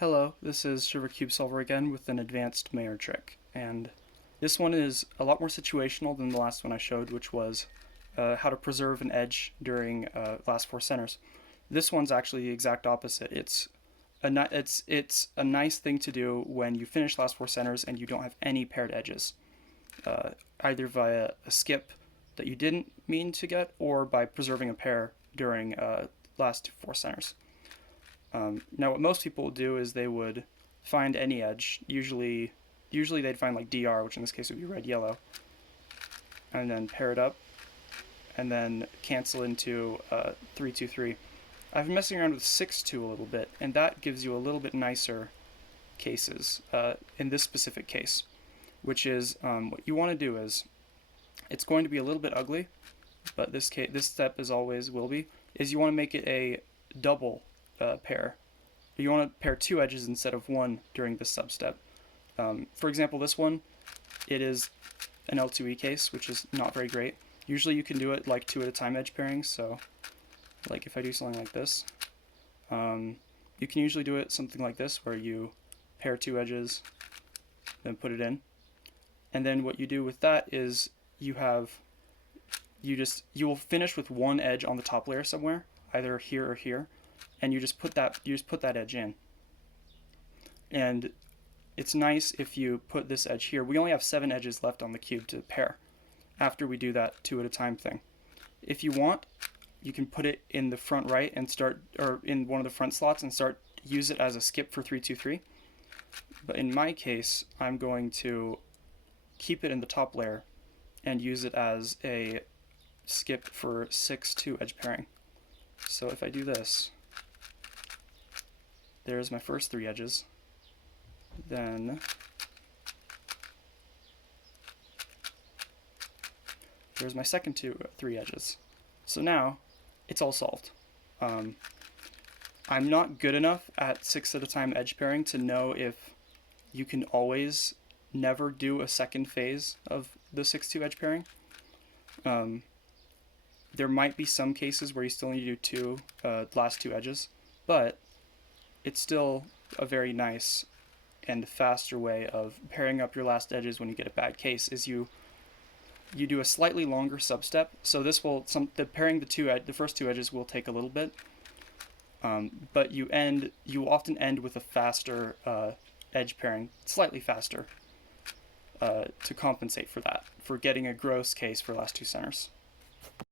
Hello, this is Shiver Cube Solver again with an advanced Meyer Trick, and this one is a lot more situational than the last one I showed, which was how to preserve an edge during last four centers. This one's actually the exact opposite. It's a nice thing to do when you finish last four centers and you don't have any paired edges, either via a skip that you didn't mean to get or by preserving a pair during last four centers. Now, what most people would do is they would find any edge. Usually they'd find like DR, which in this case would be red, yellow, and then pair it up, and then cancel into 3, 2, 3. I've been messing around with 6, 2 a little bit, and that gives you a little bit nicer cases in this specific case, which is what you want to do is it's going to be a little bit ugly, but this step as always will be is you want to make it a double pair. You want to pair two edges instead of one during this substep. For example, this one, it is an L2E case, which is not very great. Usually you can do it like 2 at a time edge pairings, so like if I do something like this, you can usually do it something like this where you pair two edges, then put it in. And then what you do with that is you will finish with one edge on the top layer somewhere, either here or here, and you just put that edge in. And it's nice if you put this edge here. We only have 7 edges left on the cube to pair after we do that 2 at a time thing. If you want, you can put it in the front right and start, or in one of the front slots and use it as a skip for 3, 2, 3. But in my case, I'm going to keep it in the top layer and use it as a skip for 6, 2 edge pairing. So if I do this, there's my first 3 edges. Then there's my second 3 edges. So now it's all solved. I'm not good enough at 6 at a time edge pairing to know if you can always never do a second phase of the 6-2 edge pairing. There might be some cases where you still need to do last 2 edges, but it's still a very nice and faster way of pairing up your last edges when you get a bad case. Is you do a slightly longer substep. So this will pairing the first 2 edges will take a little bit, but you often end with a faster edge pairing, slightly faster, to compensate for that, for getting a gross case for last 2 centers.